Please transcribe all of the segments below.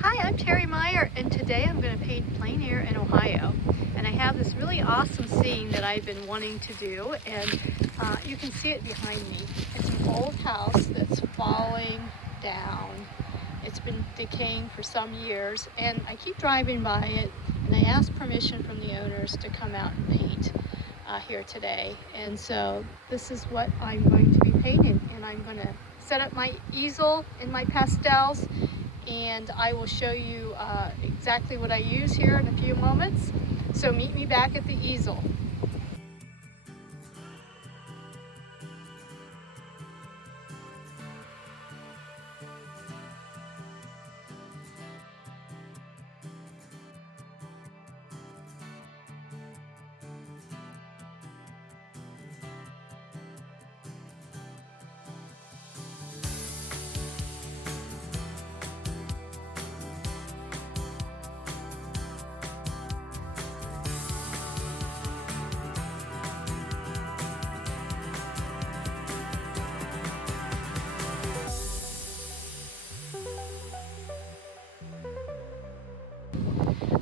Hi, I'm Terri Meyer, and today I'm going to paint Plein in Ohio. And I have this really awesome scene that I've been wanting to do, and you can see it behind me. It's an old house that's falling down. It's been decaying for some years, and I keep driving by it, and I asked permission from the owners to come out and paint here today. And so this is what I'm going to be painting, and I'm going to set up my easel in my pastels, and I will show you exactly what I use here in a few moments. So meet me back at the easel.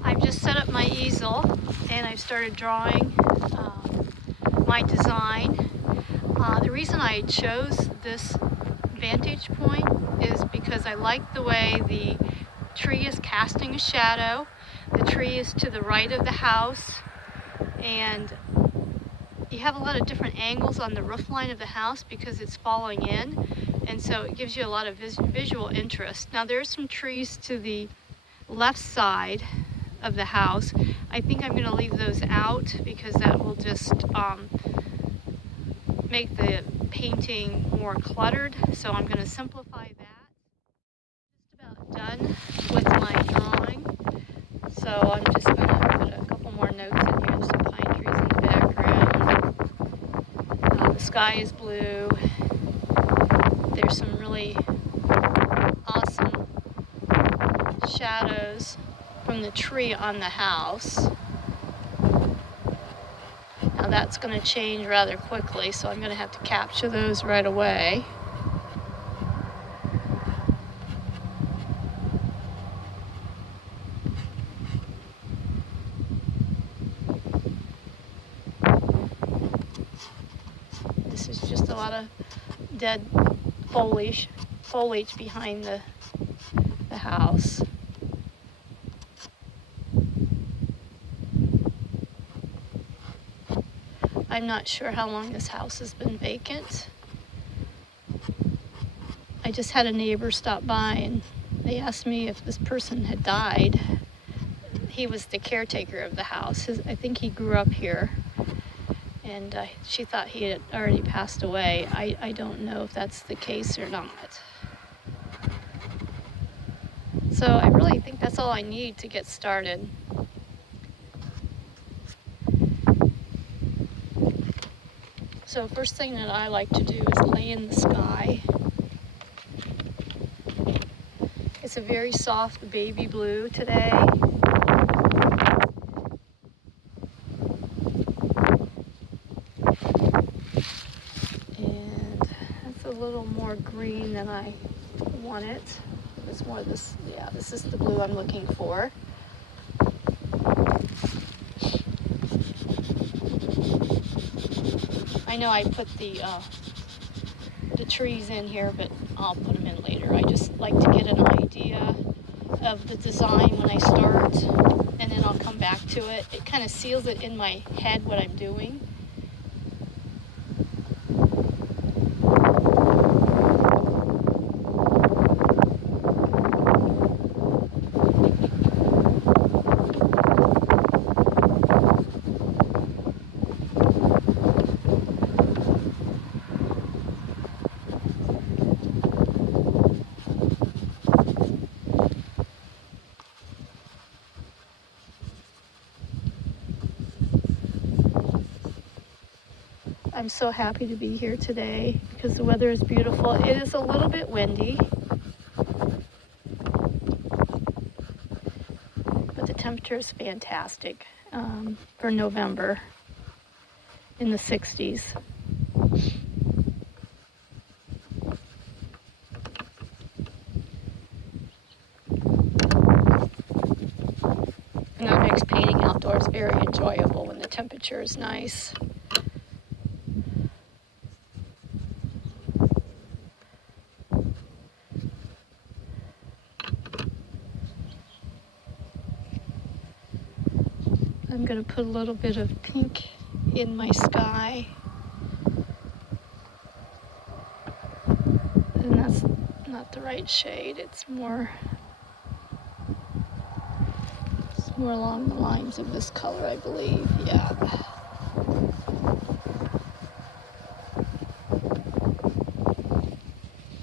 I've just set up my easel and I've started drawing my design. The reason I chose this vantage point is because I like the way the tree is casting a shadow. The tree is to the right of the house, and you have a lot of different angles on the roof line of the house because it's falling in, and so it gives you a lot of visual interest. Now there's some trees to the left side of the house. I think I'm going to leave those out because that will just make the painting more cluttered, so I'm going to simplify that. Just about done with my drawing, so I'm just going to put a couple more notes in here. There's some pine trees in the background. The sky is blue. There's some really awesome shadows from the tree on the house. Now that's going to change rather quickly, so I'm going to have to capture those right away. This is just a lot of dead foliage behind the house. I'm not sure how long this house has been vacant. I just had a neighbor stop by and they asked me if this person had died. He was the caretaker of the house. I think he grew up here, and she thought he had already passed away. I don't know if that's the case or not. So I really think that's all I need to get started. So first thing that I like to do is lay in the sky. It's a very soft baby blue today. And that's a little more green than I want it. It's more this, yeah, this is the blue I'm looking for. I know I put the trees in here, but I'll put them in later. I just like to get an idea of the design when I start, and then I'll come back to it. It kind of seals it in my head what I'm doing. I'm so happy to be here today because the weather is beautiful. It is a little bit windy, but the temperature is fantastic for November, in the 60s. very enjoyable when the temperature is nice. I'm going to put a little bit of pink in my sky. And that's not the right shade. It's more along the lines of this color, I believe. Yeah.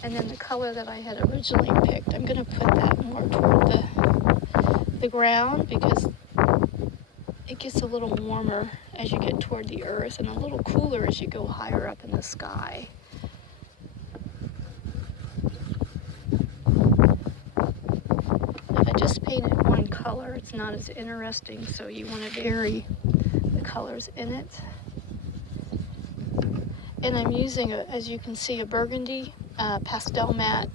And then the color that I had originally picked, I'm going to put that more toward the ground, because it gets a little warmer as you get toward the earth and a little cooler as you go higher up in the sky. If I just painted one color, it's not as interesting, so you want to vary the colors in it. And I'm using, as you can see, a burgundy pastel mat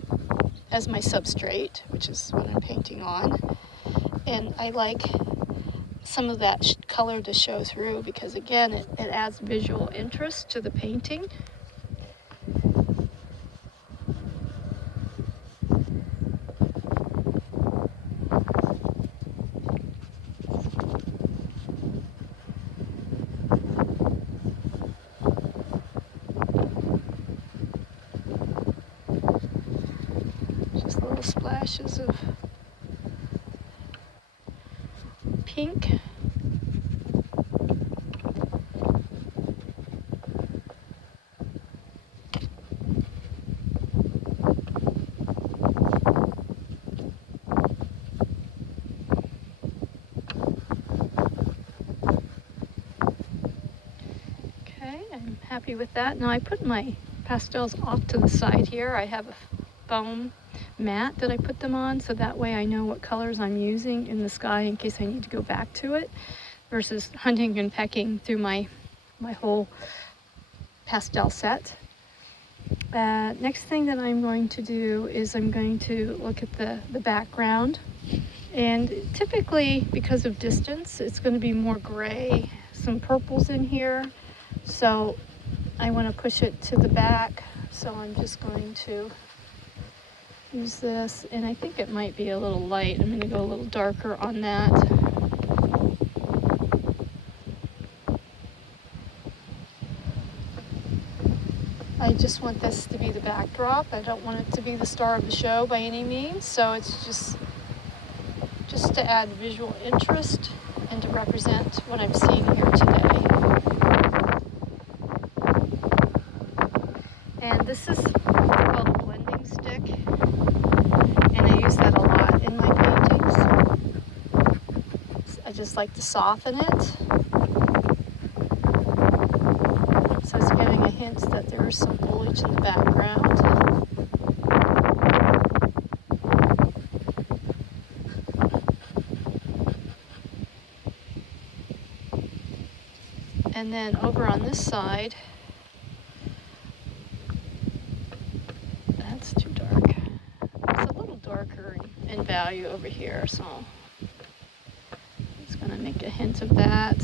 as my substrate, which is what I'm painting on. And I like some of that color to show through, because again, it adds visual interest to the painting. Just little splashes of pink. Okay, I'm happy with that. Now I put my pastels off to the side here. I have a foam mat that I put them on, so that way I know what colors I'm using in the sky in case I need to go back to it, versus hunting and pecking through my whole pastel set. Next thing that I'm going to do is I'm going to look at the background, and typically because of distance it's going to be more gray, some purples in here, so I want to push it to the back, so I'm just going to use this, and I think it might be a little light. I'm going to go a little darker on that. I just want this to be the backdrop. I don't want it to be the star of the show by any means, so it's just to add visual interest and to represent what I'm seeing here today. And this is called a blending stick, and I use that a lot in my paintings. I just like to soften it, so it's giving a hint that there is some foliage in the background. And then over on this side, that's too dark. It's a little darker in value over here, so it's going to make a hint of that.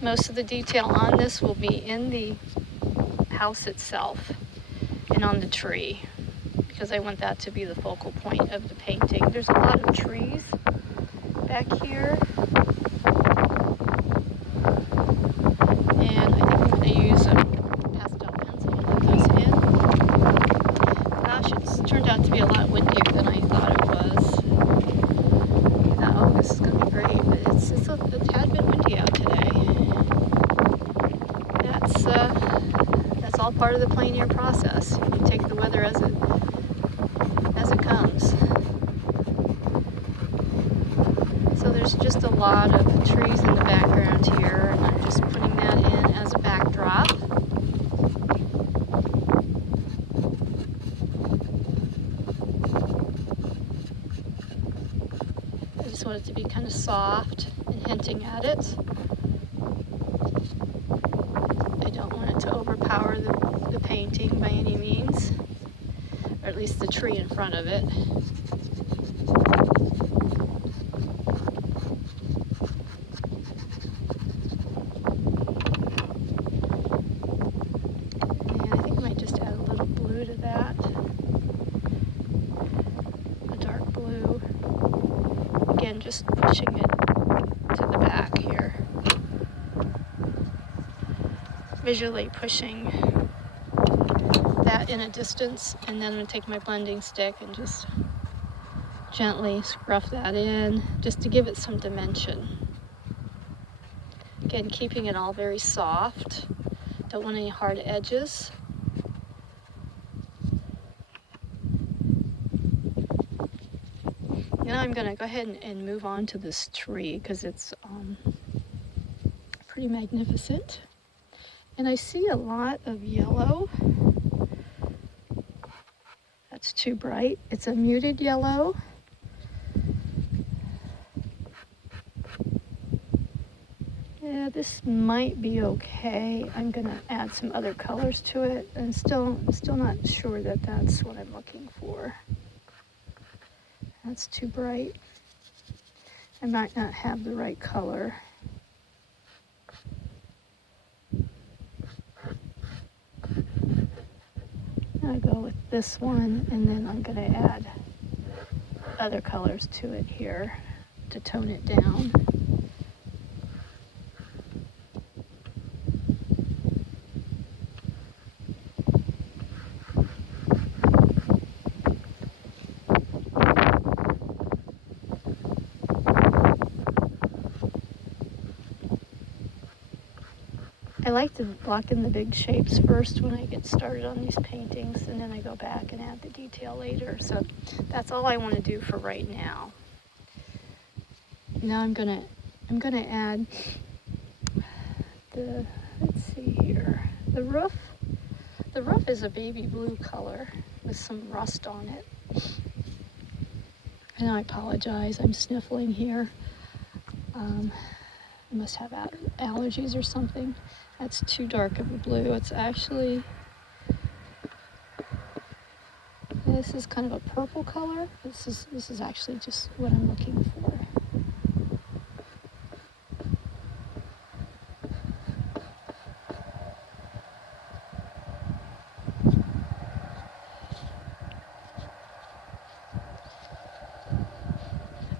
Most of the detail on this will be in the house itself and on the tree, because I want that to be the focal point of the painting. There's a lot of trees back here, and I think I'm going to use a pastel pencil to put those in. Gosh, it's turned out to be a lot windier than I thought it was. Oh, this is going to be great, but it's a tad bit windy out today. That's all part of the plein air process. You take the weather as it comes. So there's just a lot of trees in the background here, and I'm just putting that in as a backdrop. I just want it to be kind of soft and hinting at it. I don't want it to overpower the painting by any means. or at least the tree in front of it. And I think I might just add a little blue to that, a dark blue. Again, just pushing it to the back here. Visually pushing that in a distance, and then I'm going to take my blending stick and just gently scruff that in, just to give it some dimension. Again, keeping it all very soft. Don't want any hard edges. Now I'm going to go ahead and move on to this tree because it's pretty magnificent. And I see a lot of yellow. That's too bright. It's a muted yellow. Yeah, this might be okay. I'm gonna add some other colors to it, and still not sure that that's what I'm looking for. That's too bright. I might not have the right color. I'll go with this one, and then I'm gonna add other colors to it here to tone it down. I like to block in the big shapes first when I get started on these paintings, and then I go back and add the detail later. So that's all I want to do for right now. Now I'm gonna add the, let's see here, the roof. The roof is a baby blue color with some rust on it. And I apologize, I'm sniffling here. I must have allergies or something. That's too dark of a blue. It's actually, this is kind of a purple color. This is actually just what I'm looking for.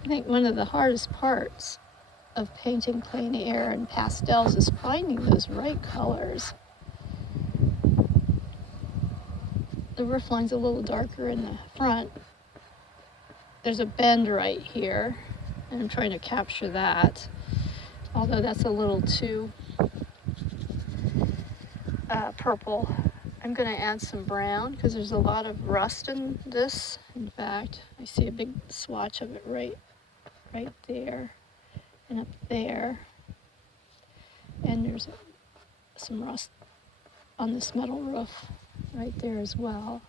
I think one of the hardest parts of painting plein air and pastels is finding those right colors. The roof line's a little darker in the front. There's a bend right here, and I'm trying to capture that, although that's a little too purple. I'm going to add some brown because there's a lot of rust in this. In fact, I see a big swatch of it right there and up there, and there's some rust on this metal roof right there as well.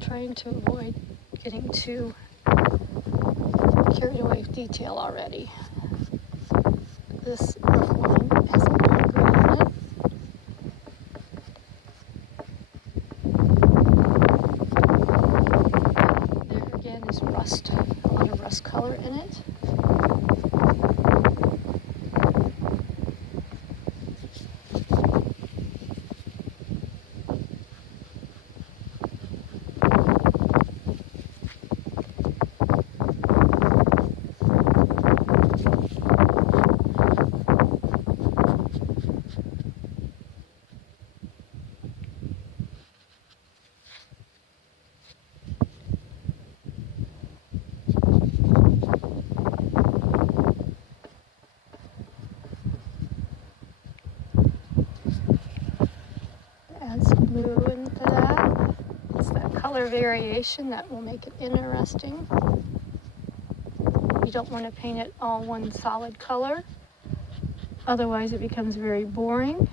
Trying to avoid getting too carried away with detail already. This roof line has a lot of green in it. There again is rust, a lot of rust color in it. color variation that will make it interesting. You don't want to paint it all one solid color, otherwise it becomes very boring.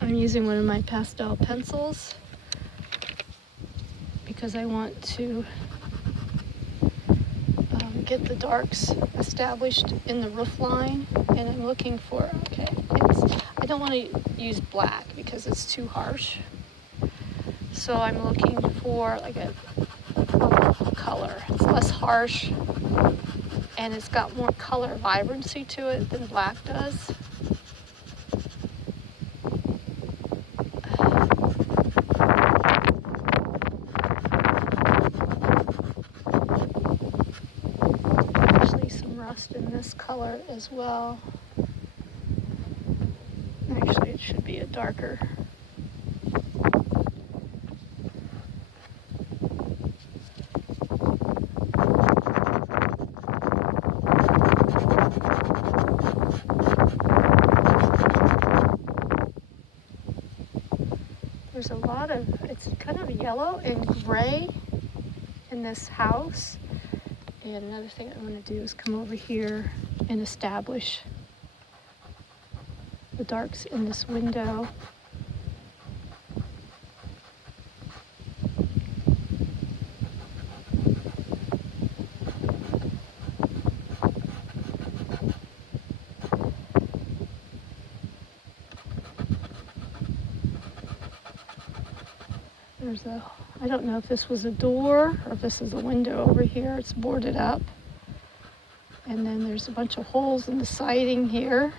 I'm using one of my pastel pencils because I want to get the darks established in the roof line, and I'm looking for, I don't want to use black because it's too harsh, so I'm looking for like a color. It's less harsh and it's got more color vibrancy to it than black does. In this color as well. Actually, it should be a darker. There's a lot of, it's kind of yellow and gray in this house. And another thing I want to do is come over here and establish the darks in this window. There's a, I don't know if this was a door or if this is a window over here. It's boarded up. And then there's a bunch of holes in the siding here.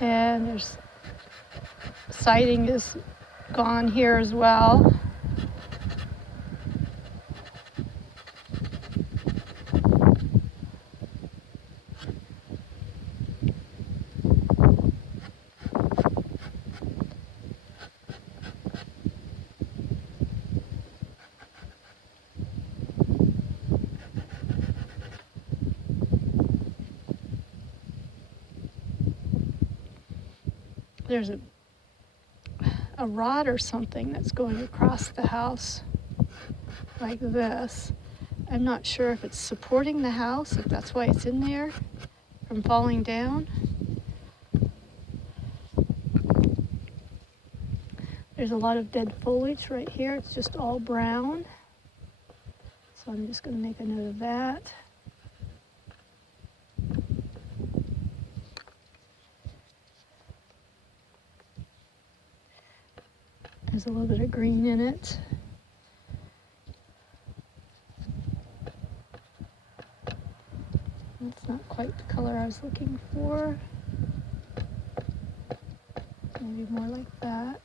And there's siding is gone here as well. There's a rod or something that's going across the house like this. I'm not sure if it's supporting the house, if that's why it's in there from falling down. There's a lot of dead foliage right here. It's just all brown. So I'm just going to make a note of that. There's a little bit of green in it. That's not quite the color I was looking for. Maybe more like that.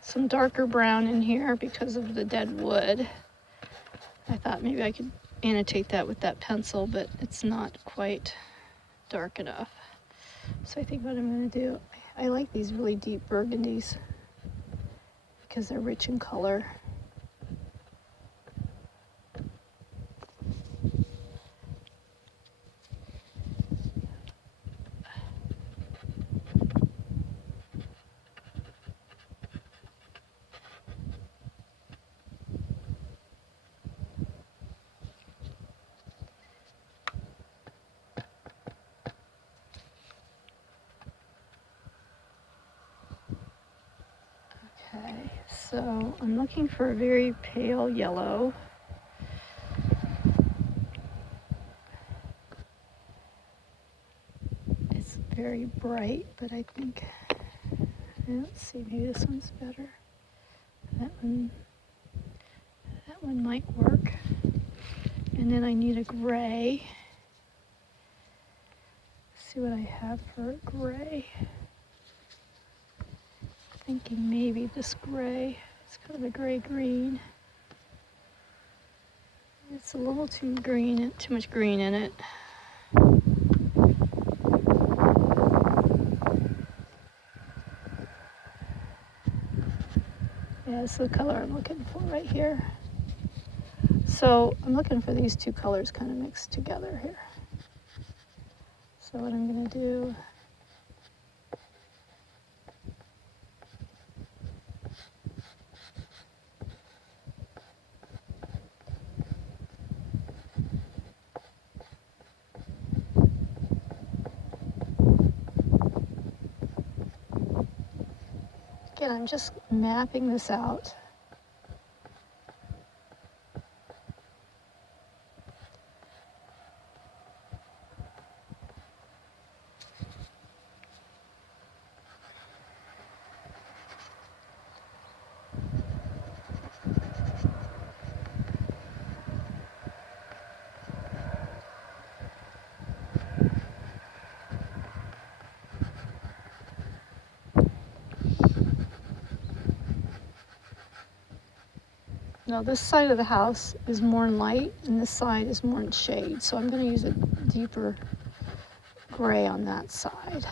Some darker brown in here because of the dead wood. I thought maybe I could annotate that with that pencil, but it's not quite dark enough. So I think what I'm going to do, I like these really deep burgundies because they're rich in color. Okay, so I'm looking for a very pale yellow. very bright, but I think, let's see, maybe this one's better. That one might work. And then I need a gray. Let's see what I have for a gray. Thinking maybe this gray. It's kind of a gray-green. It's a little too green, too much green in it. Yeah, this is the color I'm looking for right here. So I'm looking for these two colors kind of mixed together here. So what I'm going to do, again, I'm just mapping this out. Now this side of the house is more in light and this side is more in shade. So I'm going to use a deeper gray on that side.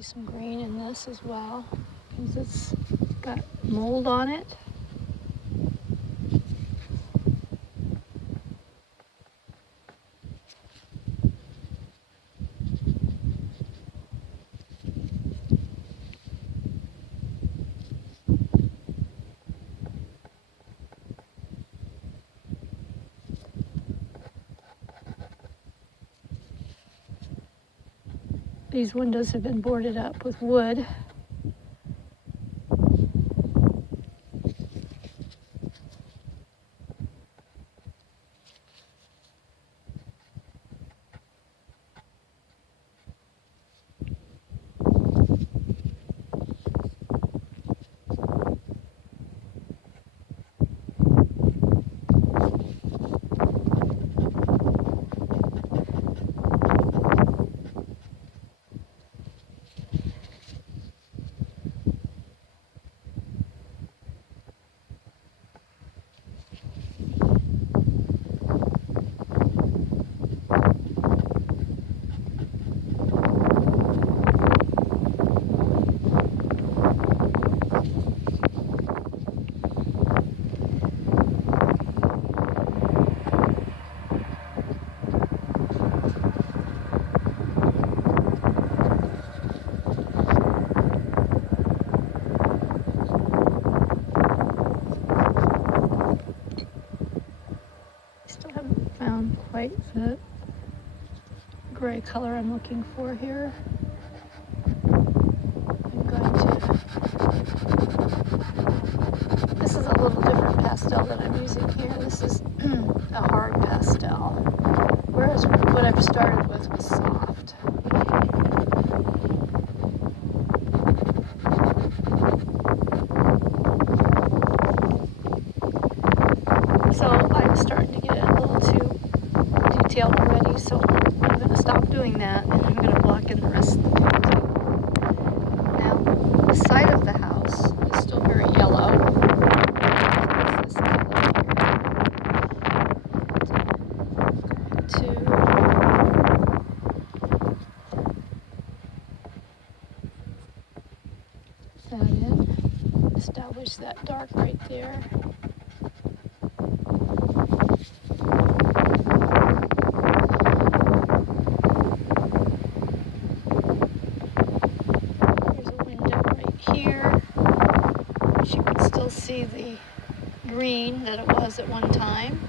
Some green in this as well because it's got mold on it. These windows have been boarded up with wood. Quite the gray color I'm looking for here. I'm going to, this is a little different pastel that I'm using here. This is a hard pastel, whereas what I've started with was soft. So I'm starting to get a little too detailed already, so I'm going to stop doing that and I'm going to block in the rest of the painting. Now, the side of the house is still very yellow. This yellow here. establish that dark right there. There's a window right here. You can still see the green that it was at one time.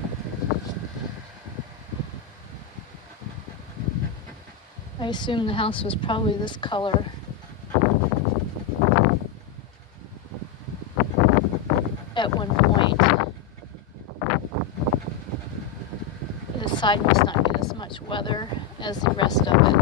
I assume the house was probably this color. At one point. This side must not get as much weather as the rest of it.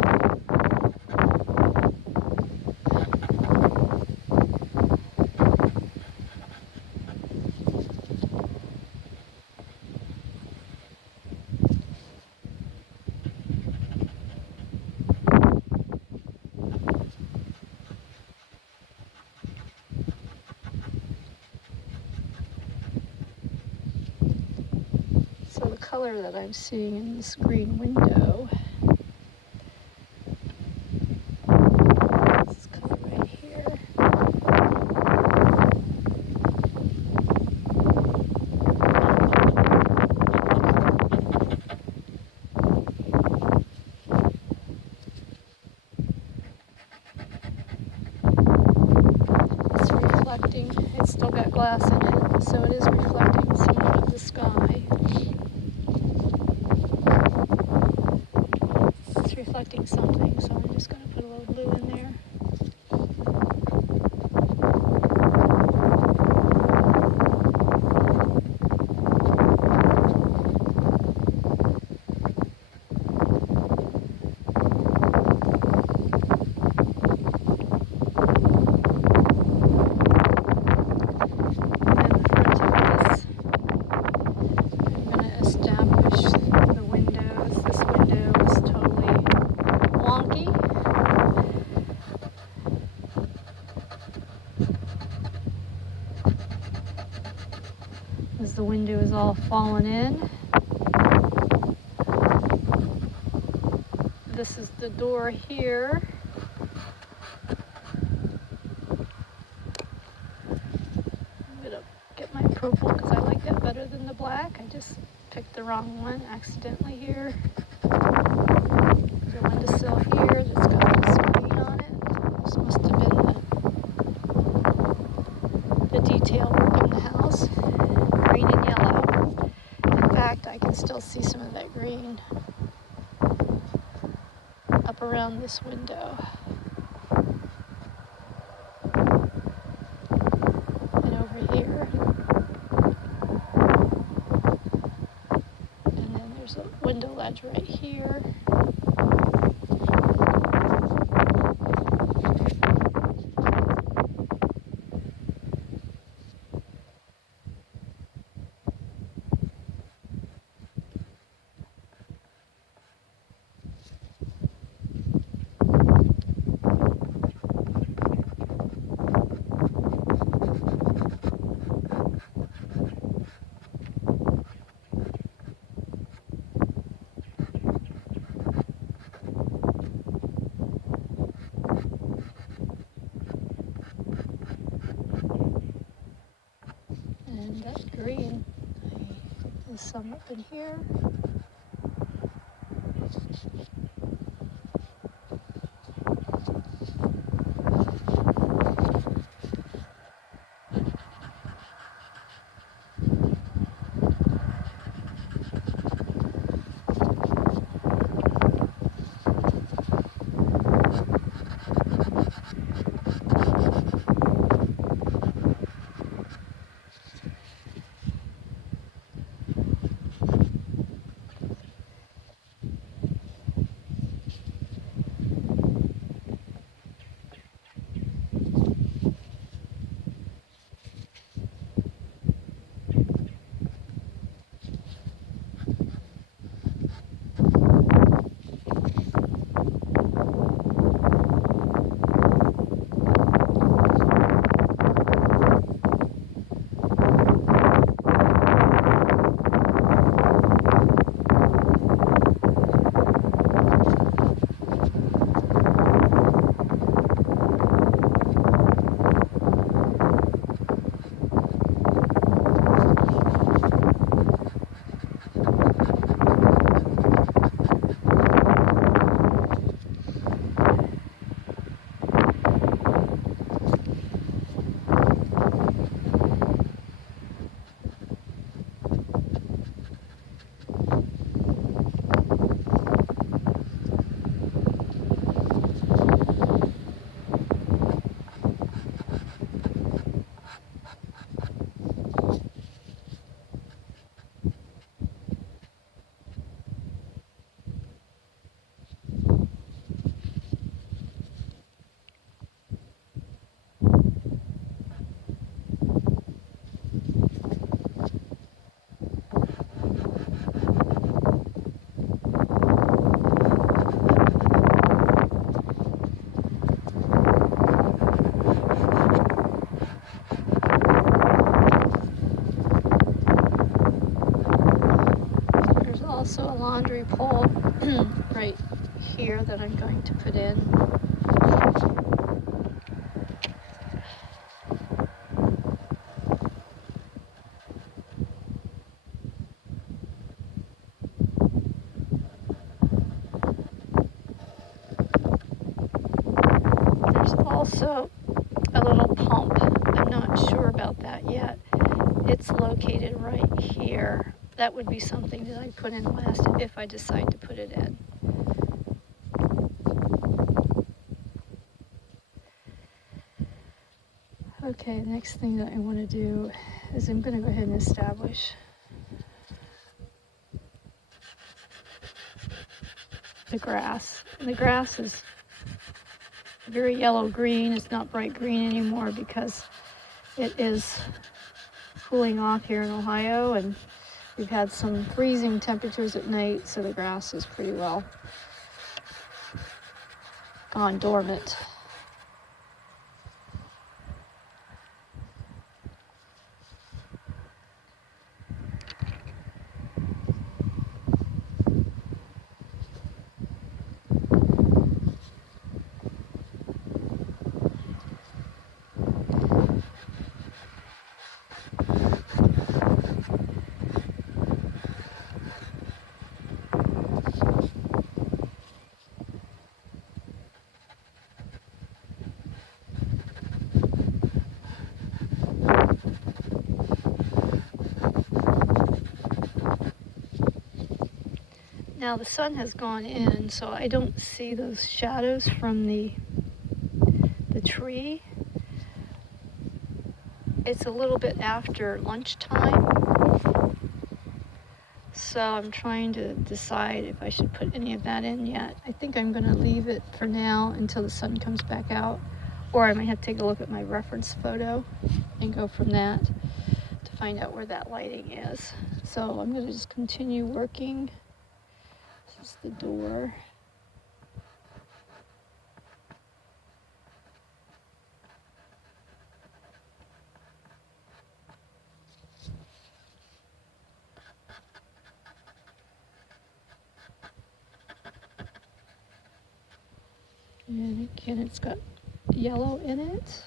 So the color that I'm seeing in this green window, this color right here, it's reflecting, it's still got glass in it, so it is reflecting somewhat of the sky. Reflecting something, so I'm just going to put a little blue in there. As the window is all fallen in. This is the door here. I'm gonna get my purple because I like that better than the black. I just picked the wrong one accidentally here. There's a windowsill here that's got this green on it. This must have been the detail work in the house. Green and yellow. In fact, I can still see some of that green up around this window. And over here. And then there's a window ledge right here. And that green, there's some up in here. pole right here that I'm going to put in. There's also a little pump. I'm not sure about that yet. It's located right here. That would be something that I put in last if I decide to put it in. Okay, the next thing that I want to do is I'm going to go ahead and establish the grass. And the grass is very yellow-green. It's not bright green anymore because it is cooling off here in Ohio, and we've had some freezing temperatures at night, so the grass is pretty well gone dormant. Now the sun has gone in, so I don't see those shadows from the tree. It's a little bit after lunchtime, so I'm trying to decide if I should put any of that in yet. I think I'm going to leave it for now until the sun comes back out, or I might have to take a look at my reference photo and go from that to find out where that lighting is. So I'm going to just continue working. This is the door. And again, it's got yellow in it.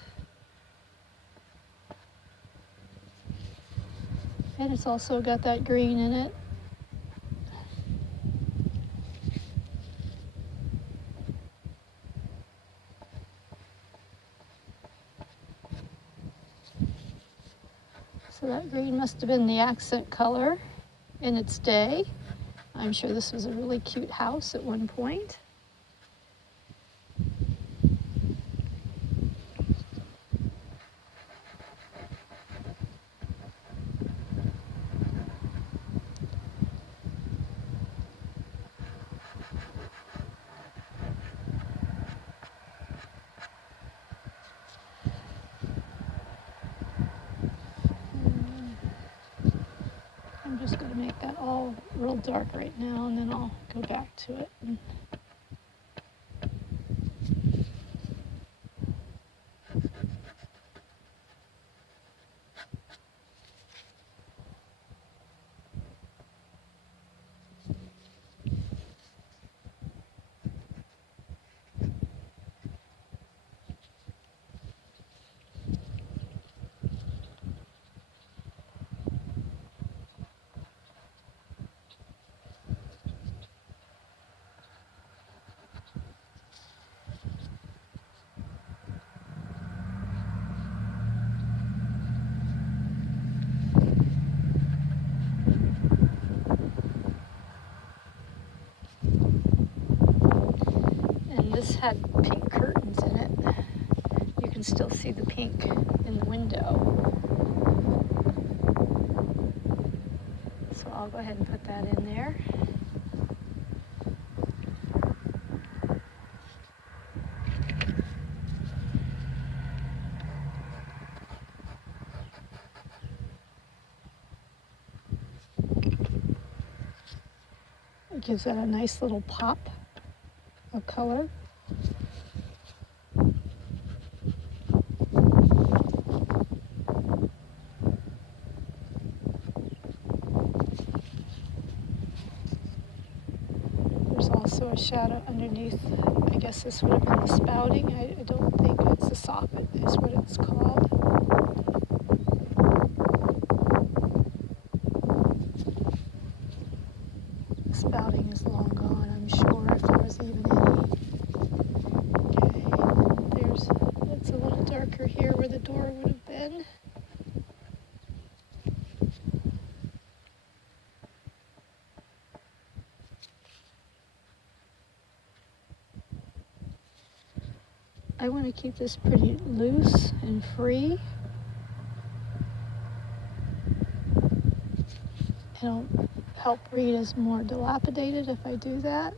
And it's also got that green in it. So that green must have been the accent color in its day. I'm sure this was a really cute house at one point. I'm just going to make that all real dark right now, and then I'll go back to it. This had pink curtains in it. You can still see the pink in the window. So I'll go ahead and put that in there. It gives that a nice little pop of color. a shadow underneath. I guess this would have been the spouting. I don't think it's the soffit is what it's called. The spouting is long gone, I'm sure, if there was even any. Okay, and it's a little darker here where the door would have been. I want to keep this pretty loose and free. It'll help read as more dilapidated if I do that.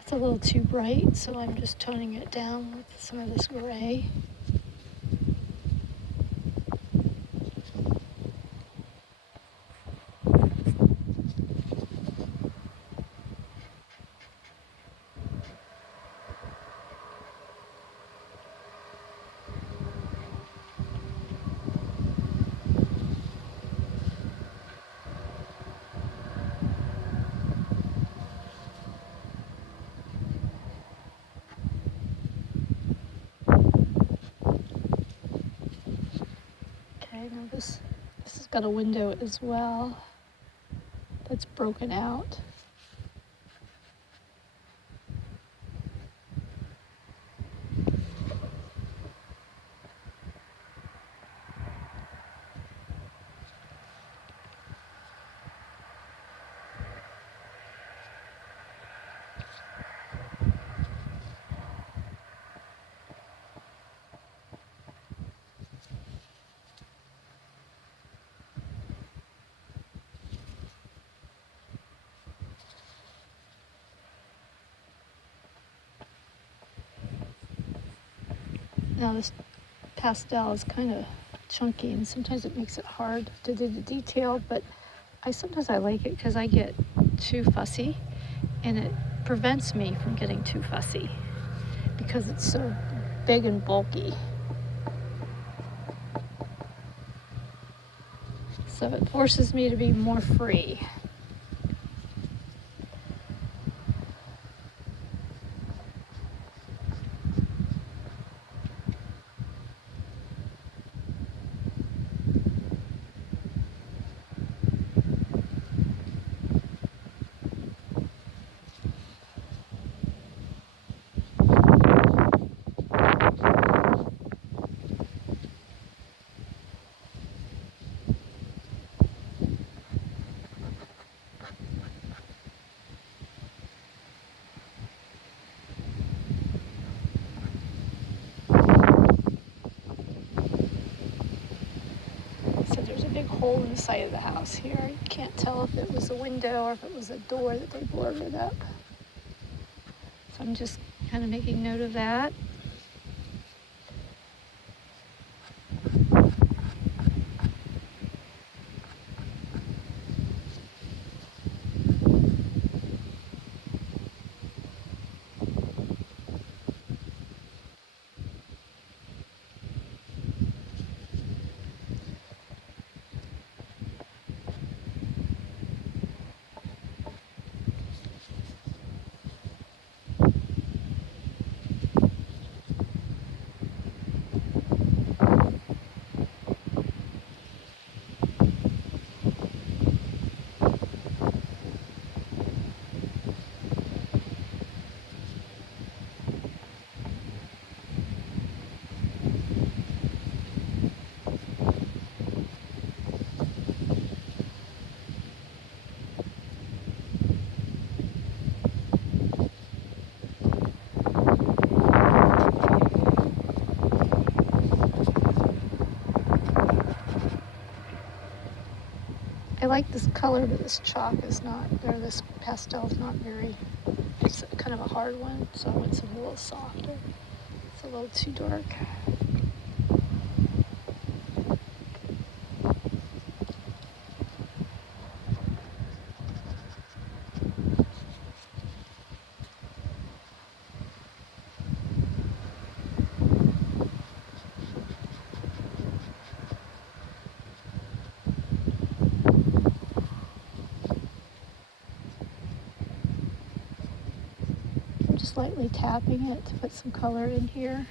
It's a little too bright, so I'm just toning it down with some of this gray. Now this has got a window as well that's broken out. Now this pastel is kind of chunky and sometimes it makes it hard to do the detail, but sometimes I like it because I get too fussy and it prevents me from getting too fussy because it's so big and bulky. So it forces me to be more free. Hole in the side of the house here. You can't tell if it was a window or if it was a door that they boarded up. So I'm just kind of making note of that. like this color, but this chalk is not, or this pastel is not very, it's kind of a hard one, so I want something a little softer. It's a little too dark. Just lightly tapping it to put some color in here.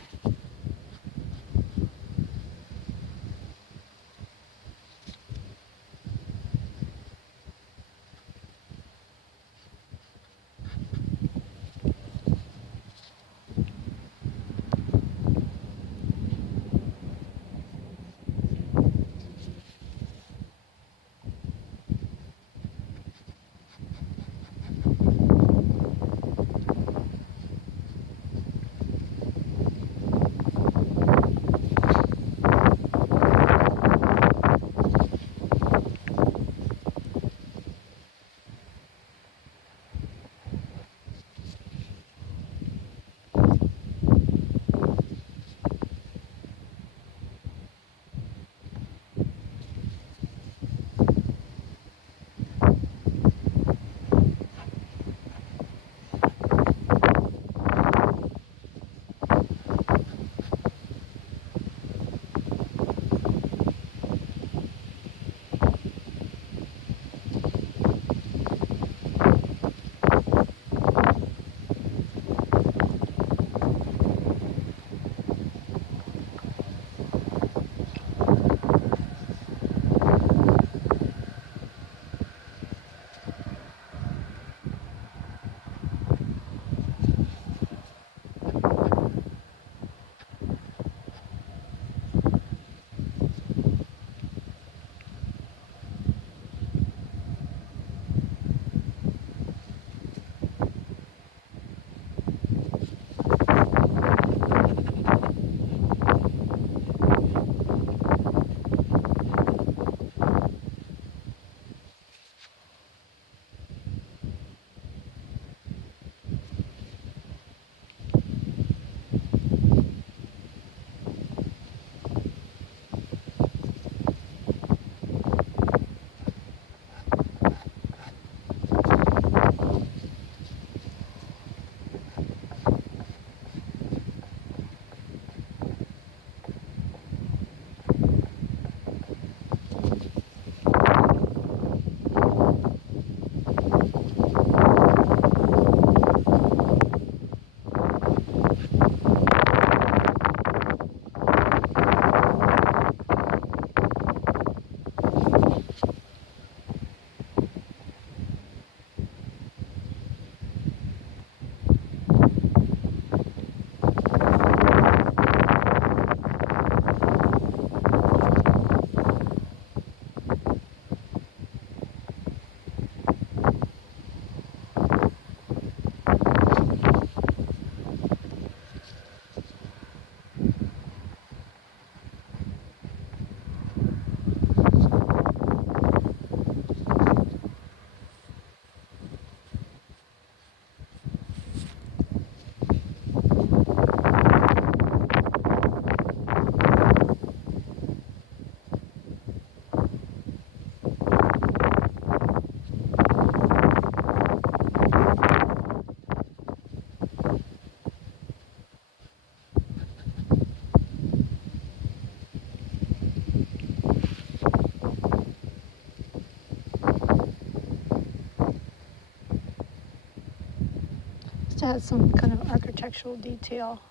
It has some kind of architectural detail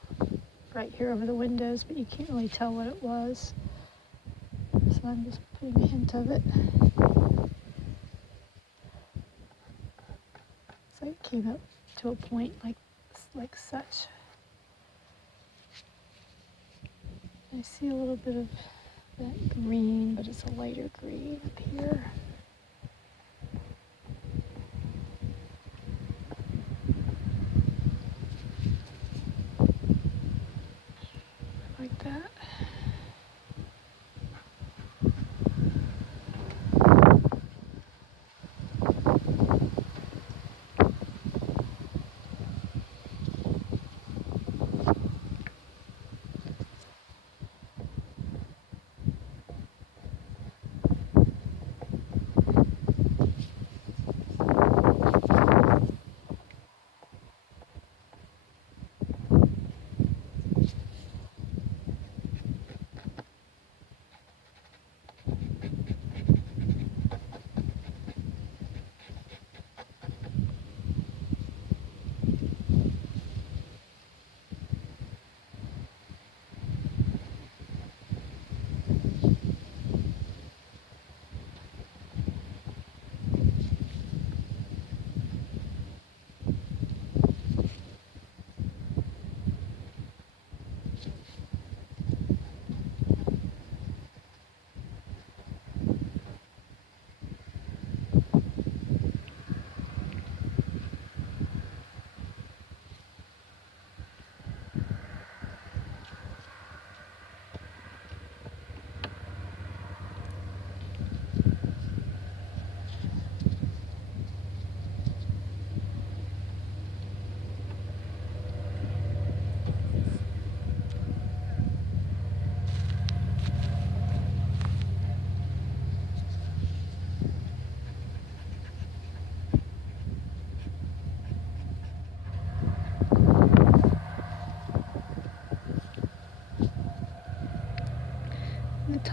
right here over the windows, but you can't really tell what it was. So I'm just putting a hint of it. So it came up to a point like such. I see a little bit of that green, but it's a lighter green up here. Like that.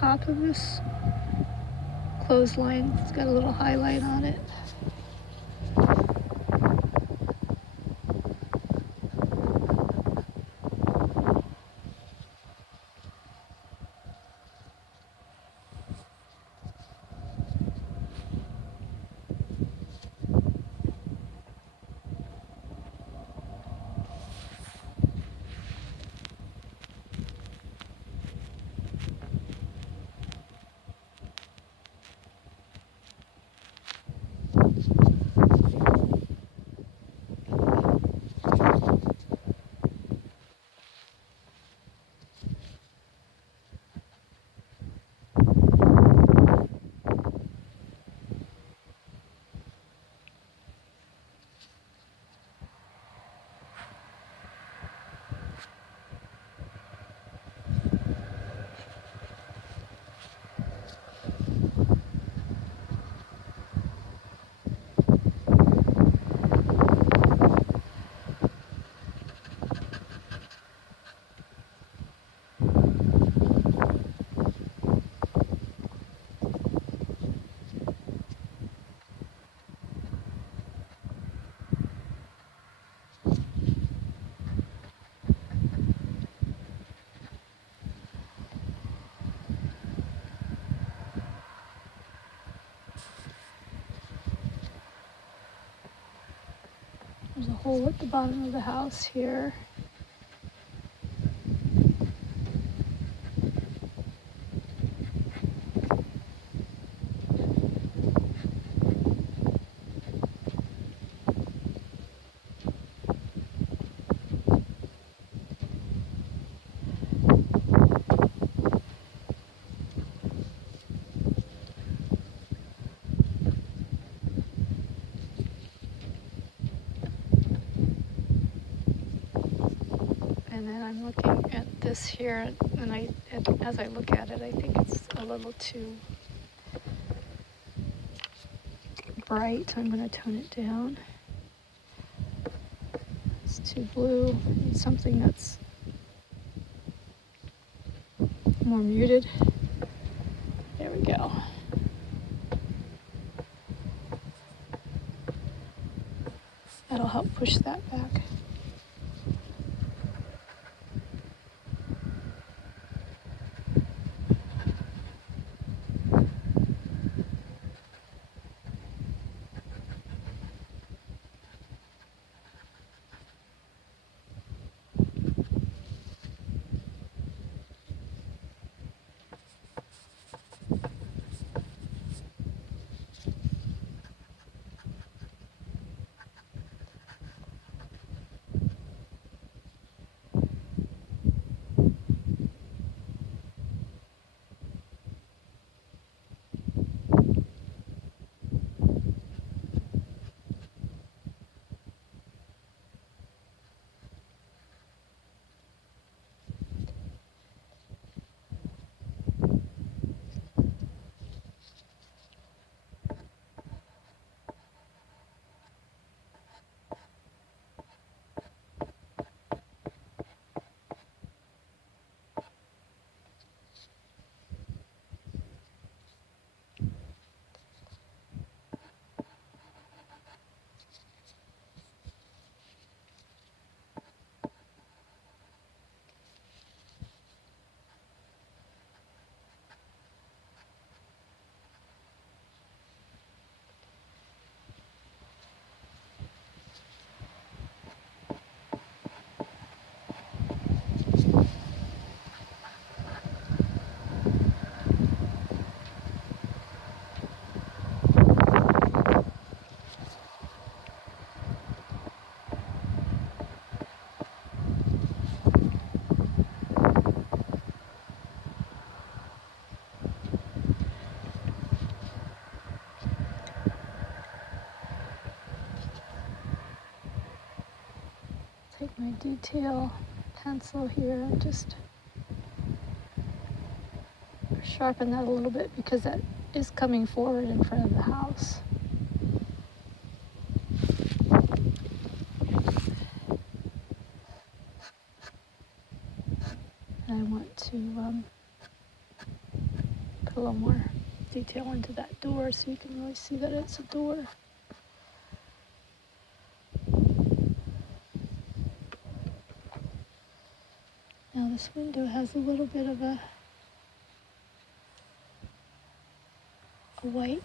top of this clothesline. It's got a little highlight on it. There's a hole at the bottom of the house here. And then I'm looking at this here, and as I look at it, I think it's a little too bright. I'm going to tone it down. It's too blue. I need something that's more muted. There we go. That'll help push that back. Take my detail pencil here and just sharpen that a little bit because that is coming forward in front of the house. And I want to put a little more detail into that door so you can really see that it's a door. Now this window has a little bit of a white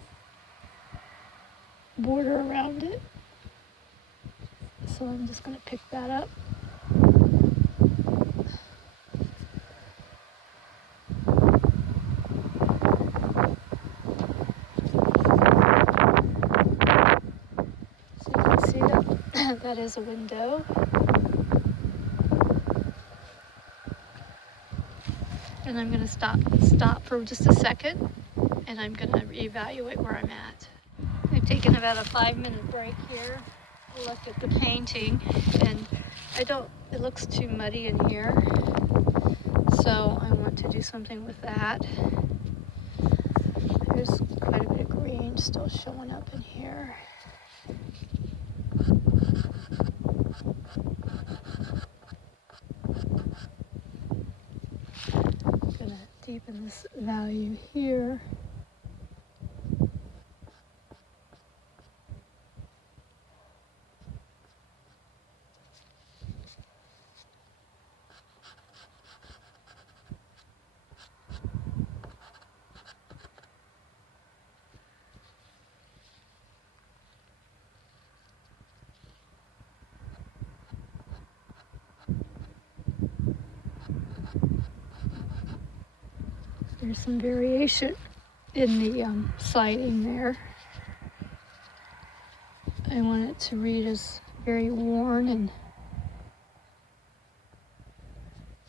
border around it. So I'm just going to pick that up. So you can see that that is a window. And I'm going to stop for just a second, and I'm going to reevaluate where I'm at. I've taken about a 5-minute break here. Look at the painting, and it looks too muddy in here, so I want to do something with that. There's quite a bit of green still showing up in here. I'm gonna deepen this value here. There's some variation in the siding there. I want it to read as very worn, and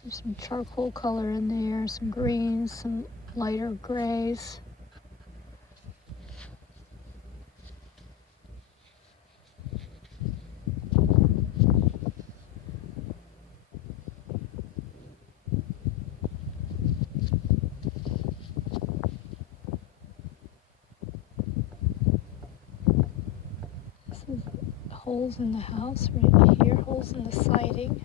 there's some charcoal color in there, some greens, some lighter grays. Holes in the house right here, holes in the siding.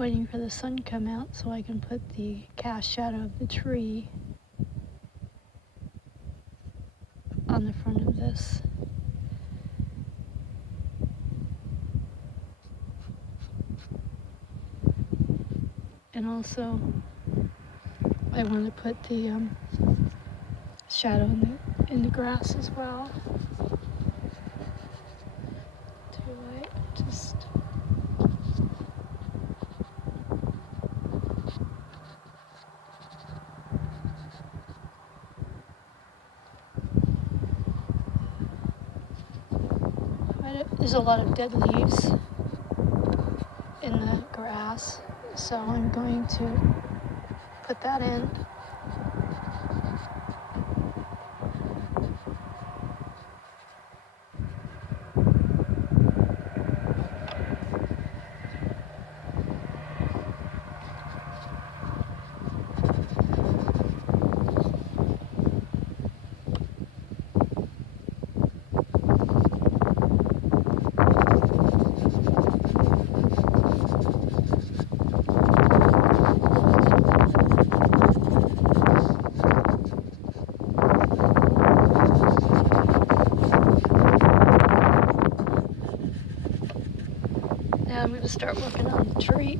waiting for the sun to come out so I can put the cast shadow of the tree on the front of this. And also I want to put the shadow in the grass as well. There's a lot of dead leaves in the grass, so I'm going to put that in. Now I'm going to start working on the tree.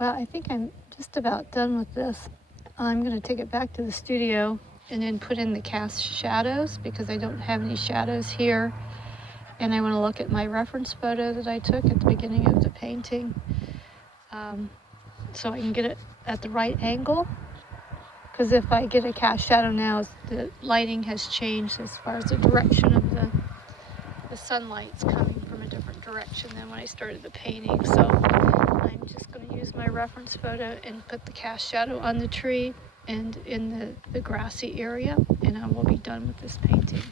Well, I think I'm just about done with this. I'm going to take it back to the studio and then put in the cast shadows because I don't have any shadows here. And I want to look at my reference photo that I took at the beginning of the painting, so I can get it at the right angle. Because if I get a cast shadow now, the lighting has changed as far as the direction of the sunlight's coming from a different direction than when I started the painting. So I'm just going to use my reference photo and put the cast shadow on the tree and in the grassy area, and I will be done with this painting.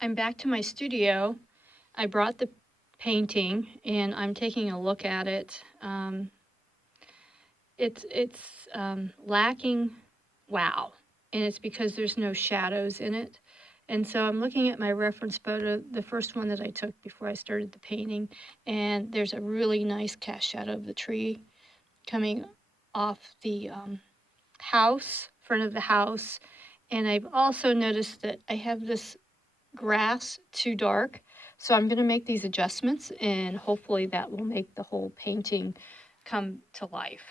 I'm back to my studio. I brought the painting and I'm taking a look at it. It's lacking wow, and it's because there's no shadows in it. And so I'm looking at my reference photo, the first one that I took before I started the painting, and there's a really nice cast shadow of the tree coming off the front of the house. And I've also noticed that I have this grass too dark. So I'm going to make these adjustments and hopefully that will make the whole painting come to life.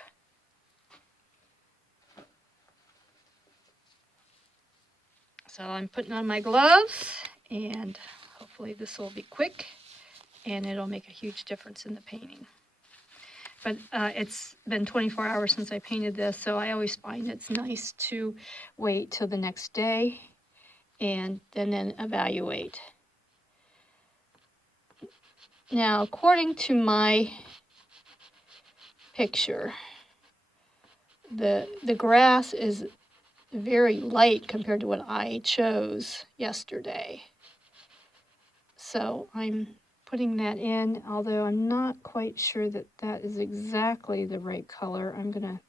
So I'm putting on my gloves and hopefully this will be quick and it'll make a huge difference in the painting. But it's been 24 hours since I painted this, so I always find it's nice to wait till the next day and then evaluate. Now, according to my picture, the grass is very light compared to what I chose yesterday. So I'm putting that in, although I'm not quite sure that that is exactly the right color. I'm gonna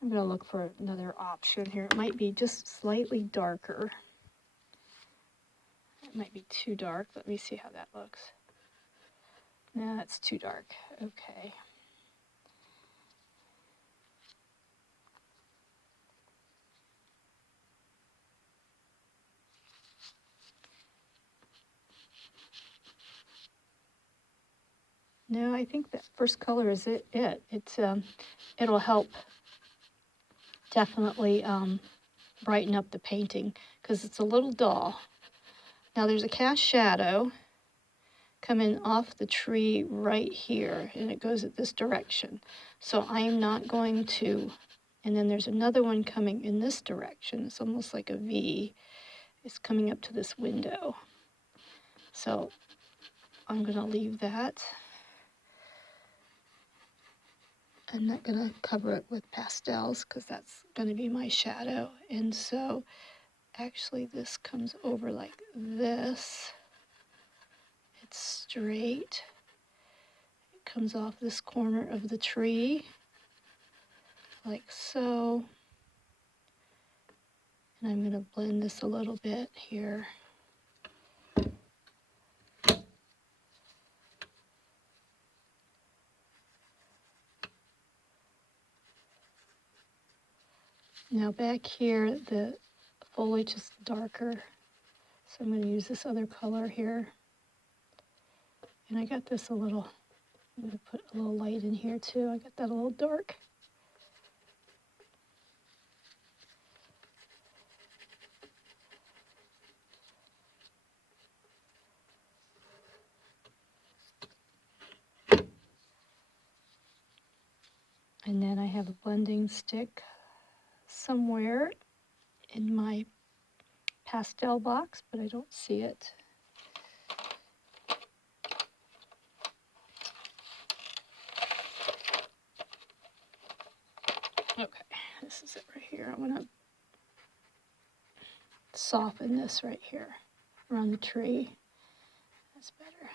look for another option here. It might be just slightly darker. It might be too dark. Let me see how that looks. No, that's too dark. Okay. No, I think that first color is it. It'll help definitely brighten up the painting because it's a little dull. Now there's a cast shadow coming off the tree right here, and it goes at this direction. So I'm not going to, and then there's another one coming in this direction. It's almost like a V. It's coming up to this window. So I'm going to leave that. I'm not going to cover it with pastels because that's going to be my shadow. And so actually this comes over like this. It's straight. It comes off this corner of the tree like so. And I'm going to blend this a little bit here. Now back here, the foliage is darker, so I'm going to use this other color here. And I got this I'm going to put a little light in here too. I got that a little dark. And then I have a blending stick somewhere in my pastel box, but I don't see it. Okay, this is it right here. I'm going to soften this right here around the tree. That's better.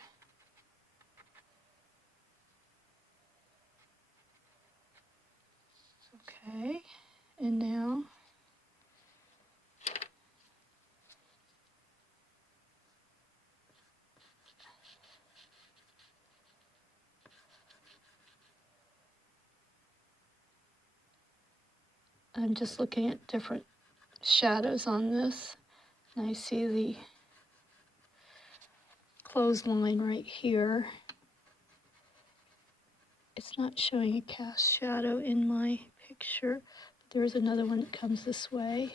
Okay, and now I'm just looking at different shadows on this, and I see clothesline right here. It's not showing a cast shadow in my picture, but there's another one that comes this way.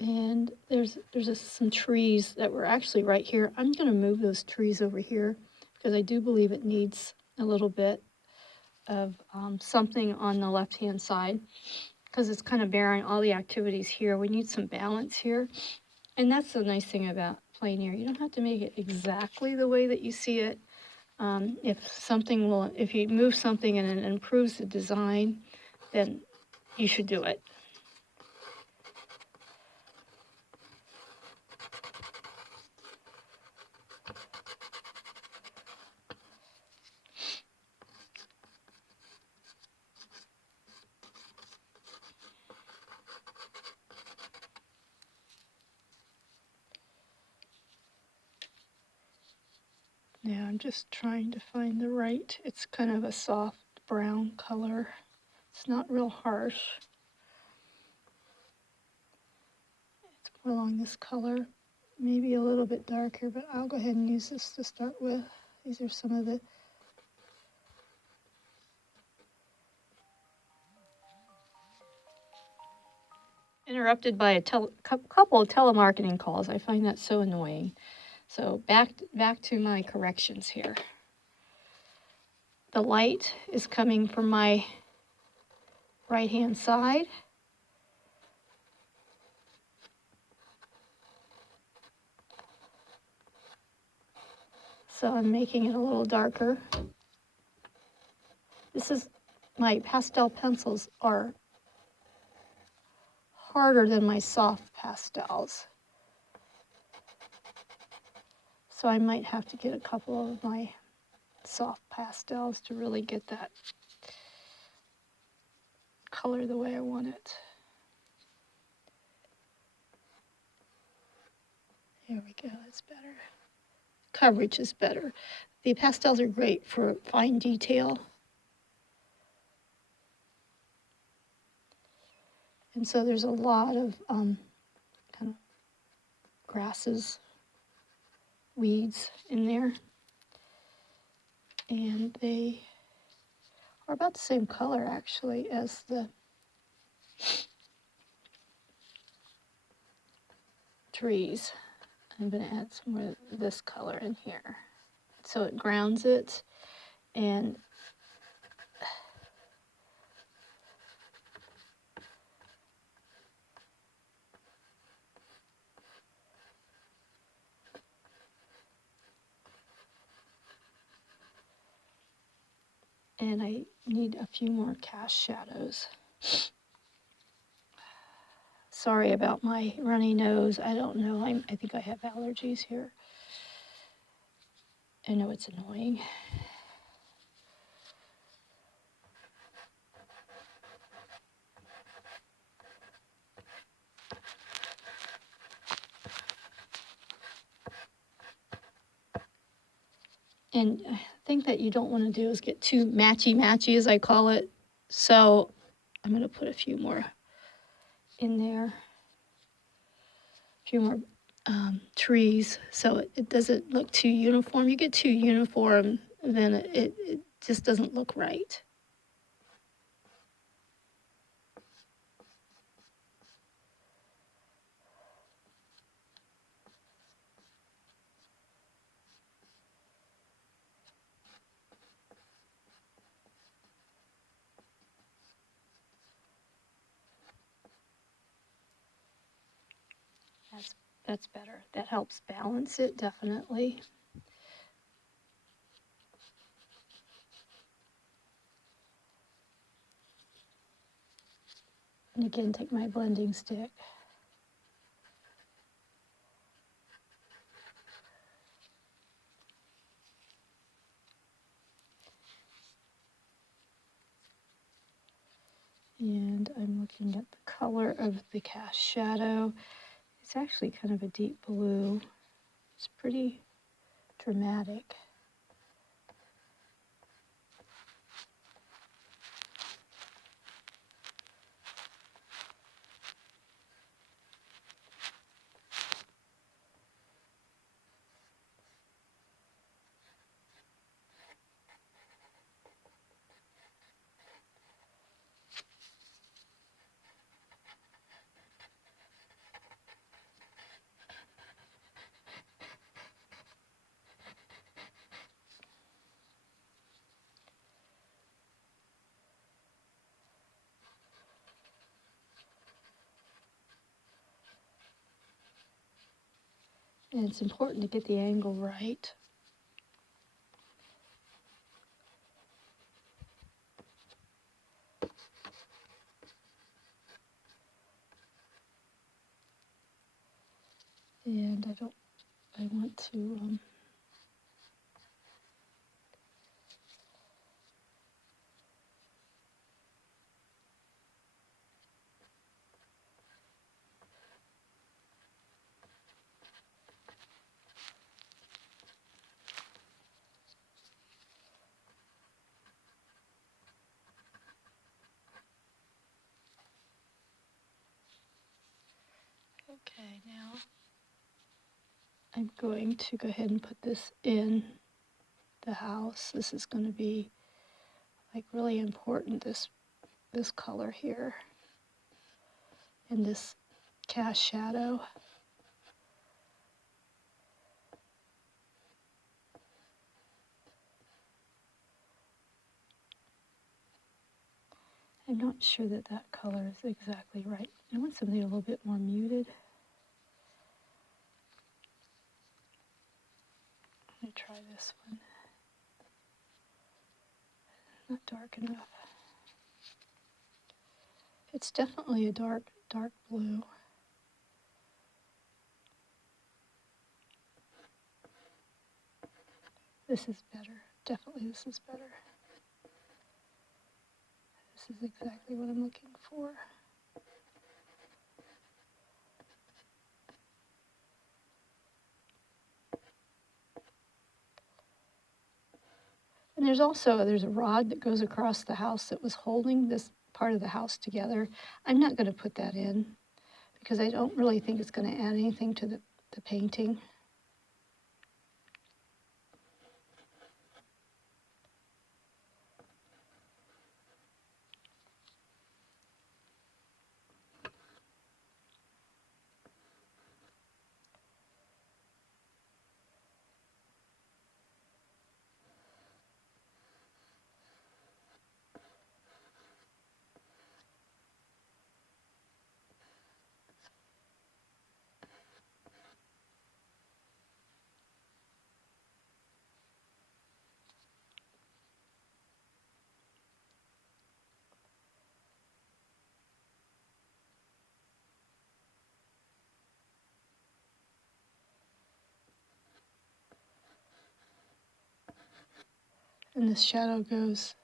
And there's some trees that were actually right here. I'm going to move those trees over here because I do believe it needs a little bit of something on the left-hand side because it's kind of bearing all the activities here. We need some balance here. And that's the nice thing about plein air. You don't have to make it exactly the way that you see it. If you move something and it improves the design, then you should do it. Yeah, I'm just trying to find the right, it's kind of a soft brown color. It's not real harsh. It's more along this color, maybe a little bit darker, but I'll go ahead and use this to start with. These are some of the interrupted by a couple of telemarketing calls. I find that so annoying. So back to my corrections here. The light is coming from my right-hand side. So I'm making it a little darker. My pastel pencils are harder than my soft pastels. So I might have to get a couple of my soft pastels to really get that color the way I want it. There we go, that's better. Coverage is better. The pastels are great for fine detail. And so there's a lot of kind of grasses, weeds in there. And they are about the same color actually as the trees. I'm going to add some more of this color in here. So it grounds it, and I need a few more cast shadows. Sorry about my runny nose. I don't know. I think I have allergies here. I know it's annoying. And the thing that you don't want to do is get too matchy-matchy, as I call it. So I'm going to put a few more in there. A few more trees so it doesn't look too uniform. You get too uniform, then it just doesn't look right. That's better. That helps balance it, definitely. And again, take my blending stick. And I'm looking at the color of the cast shadow. It's actually kind of a deep blue. It's pretty dramatic. And it's important to get the angle right. And I want to, okay, now I'm going to go ahead and put this in the house. This is going to be like really important, this color here and this cast shadow. I'm not sure that that color is exactly right. I want something a little bit more muted. Let me try this one. Not dark enough. It's definitely a dark blue. This is better. Definitely this is better. This is exactly what I'm looking for. And there's a rod that goes across the house that was holding this part of the house together. I'm not going to put that in because I don't really think it's going to add anything to the painting. And this shadow goes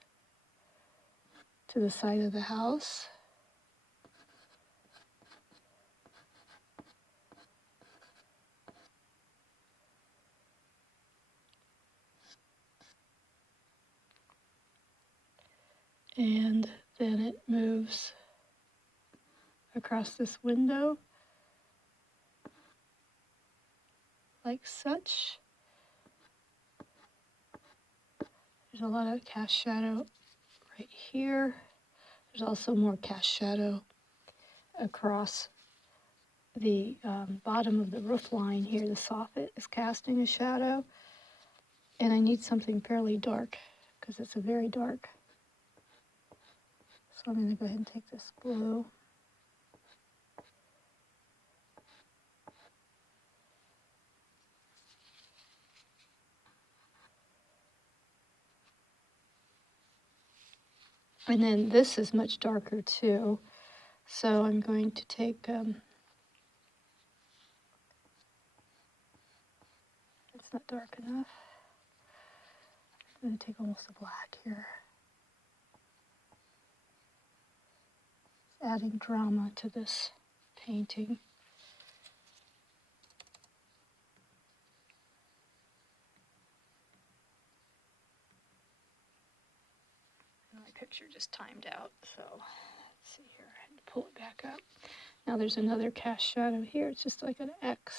to the side of the house. And then it moves across this window like such. There's a lot of cast shadow right here. There's also more cast shadow across the bottom of the roof line here. The soffit is casting a shadow. And I need something fairly dark because it's a very dark. So I'm going to go ahead and take this blue. And then this is much darker too. So I'm going to take, it's not dark enough. I'm going to take almost a black here. It's adding drama to this painting. picture just timed out. So let's see here. I had to pull it back up. Now there's another cast shadow here. It's just like an X.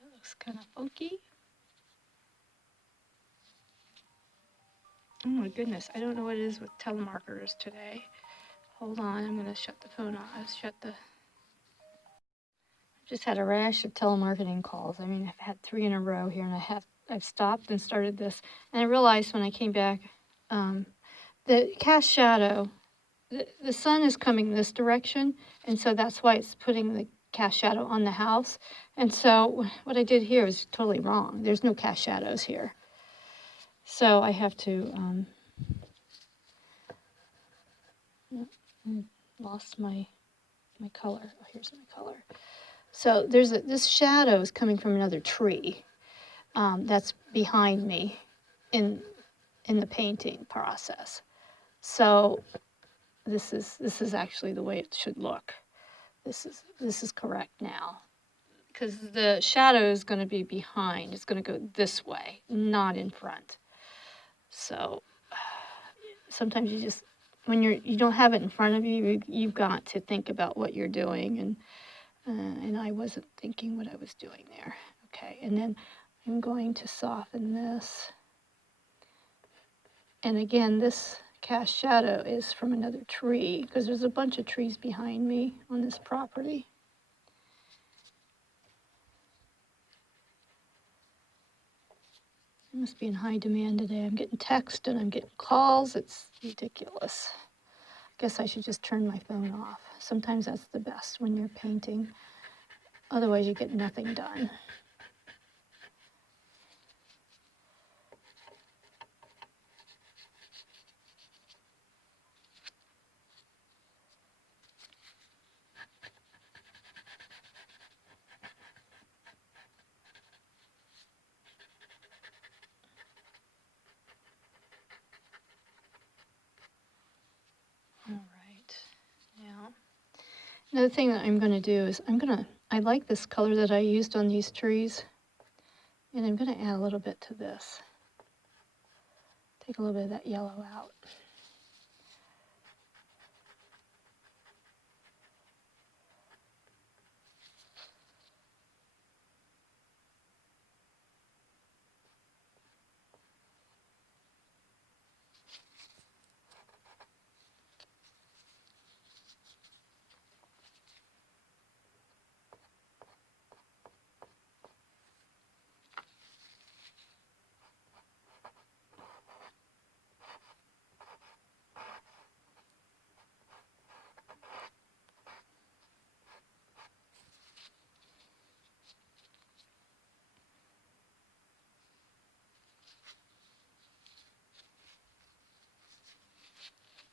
That looks kind of funky. Oh my goodness, I don't know what it is with telemarketers today. Hold on, I'm going to shut the phone off. Just had a rash of telemarketing calls. I mean, I've had 3 in a row here, and I've stopped and started this. And I realized when I came back, the cast shadow, the sun is coming this direction, and so that's why it's putting the cast shadow on the house. And so what I did here was totally wrong. There's no cast shadows here. So I have to, lost my color. Oh, here's my color. So this shadow is coming from another tree that's behind me in the painting process. So this is actually the way it should look. This is correct now, because the shadow is going to be behind. It's going to go this way, not in front. So sometimes you just, when you don't have it in front of you, you've got to think about what you're doing, and I wasn't thinking what I was doing there. Okay, and then I'm going to soften this. And again, this cast shadow is from another tree, because there's a bunch of trees behind me on this property. I must be in high demand today. I'm getting texts and I'm getting calls. It's ridiculous. I guess I should just turn my phone off. Sometimes that's the best when you're painting. Otherwise, you get nothing done. All right. Now, another thing that I'm going to do is I like this color that I used on these trees, and I'm going to add a little bit to this. Take a little bit of that yellow out.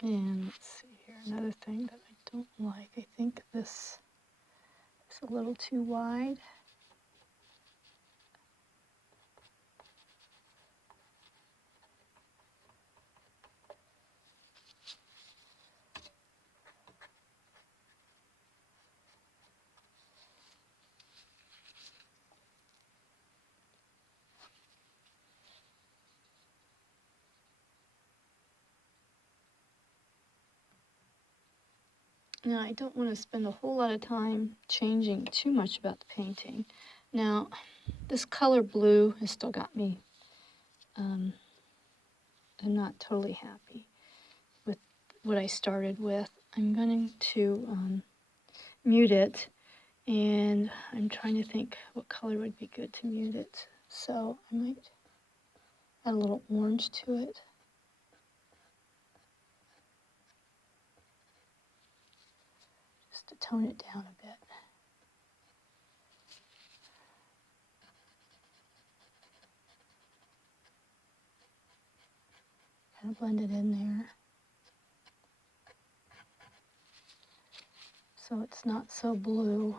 And let's see here, another thing that I don't like. I think this is a little too wide. Now, I don't want to spend a whole lot of time changing too much about the painting. Now, this color blue has still got me, I'm not totally happy with what I started with. I'm going to mute it, and I'm trying to think what color would be good to mute it. So I might add a little orange to it. Just to tone it down a bit. Kind of blend it in there. So it's not so blue,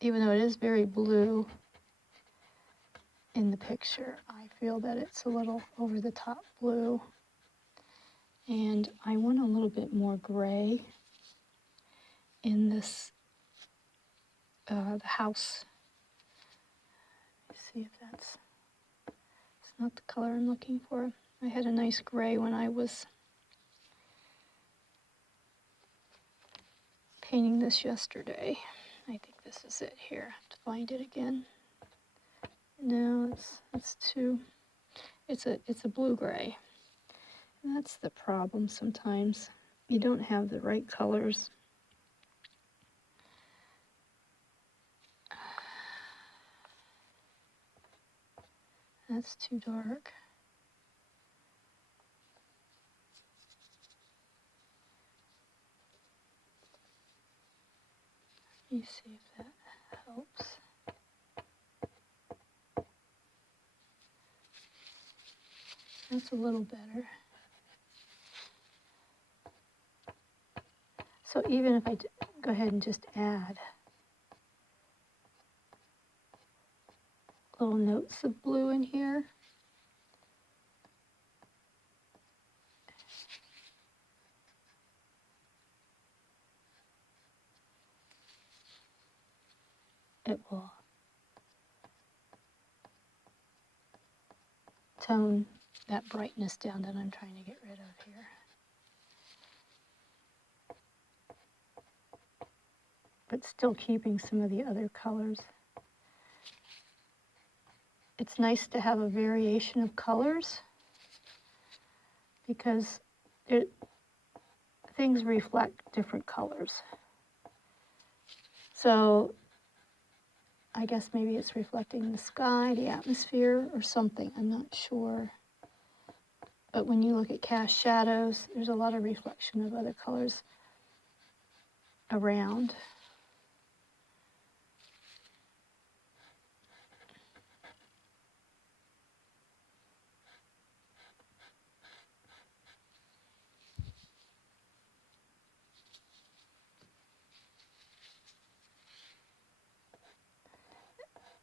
even though it is very blue in the picture. I feel that it's a little over the top blue. And I want a little bit more gray in this, the house see if it's not the color I'm looking for. I had a nice gray when I was painting this yesterday. I think this is it here. I have to find it again. No, it's too, it's a blue-gray. And that's the problem sometimes. You don't have the right colors. That's too dark. Let me see if that helps. That's a little better. So even if I go ahead and just add little notes of blue in here, it will tone that brightness down that I'm trying to get rid of here. But still keeping some of the other colors. It's nice to have a variation of colors because things reflect different colors. So I guess maybe it's reflecting the sky, the atmosphere, or something. I'm not sure. But when you look at cast shadows, there's a lot of reflection of other colors around.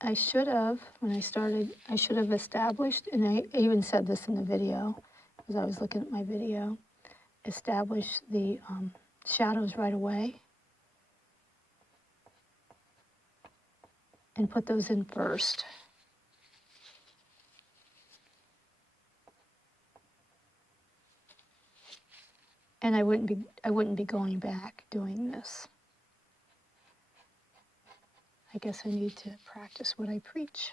I should have, when I started, I should have established, and I even said this in the video, as I was looking at my video, establish the shadows right away and put those in first. And I wouldn't be going back doing this. I guess I need to practice what I preach.